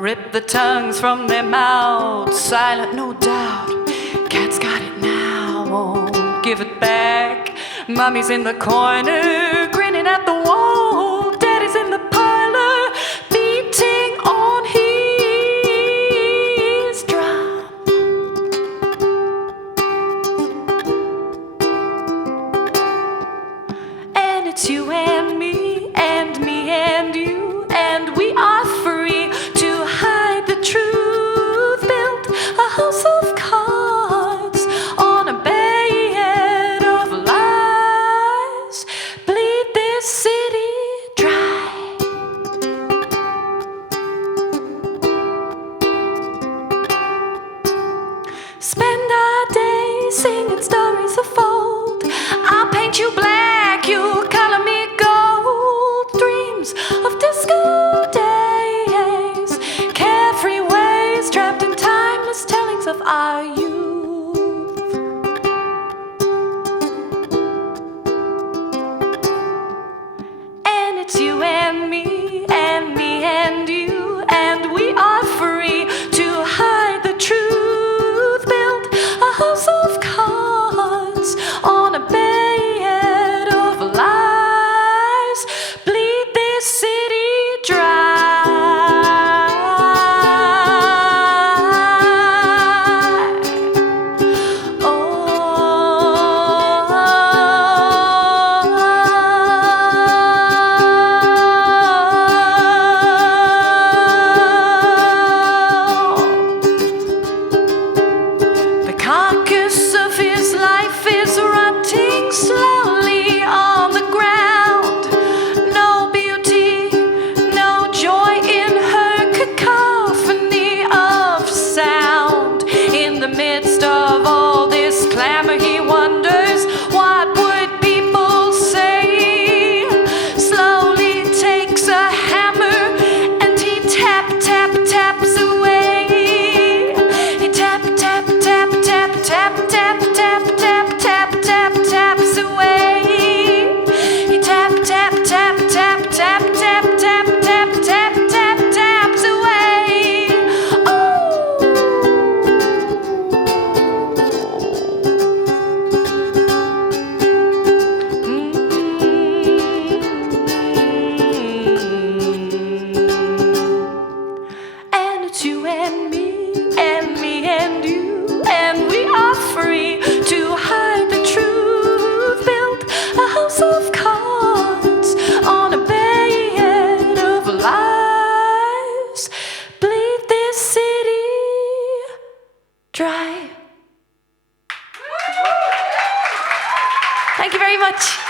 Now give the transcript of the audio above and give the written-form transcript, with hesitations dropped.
Rip the tongues from their mouths, silent no doubt. Cat's got it now, won't give it back. Mommy's in the corner, grinning at the wall. Daddy's in the parlor, beating on his drum. And it's you and me and me and you, and we are free to hide the truth. Built a house of cards on a bed of lies. Bleed this city dry. Spend our days singing stories of old. I'll paint you black, you color me gold. Dreams of disco days, carefree ways, trapped in timeless tellings of our youth. And it's you and me and me and you, and we are free to hide the truth. Built a house of cards on a bed of lies. Bleed this city dry. The carcass of his life is rotting slowly on the ground. No beauty, no joy in her cacophony of sound. In the midst of all this clamor, he wonders, what would people say? Slowly takes a hammer and he taps away. He taps away. He taps away. And it's you and me and me and you, and we are free to hide the truth. Built a house of cards on a bed of lies. Bleed this city dry. Thank you very much.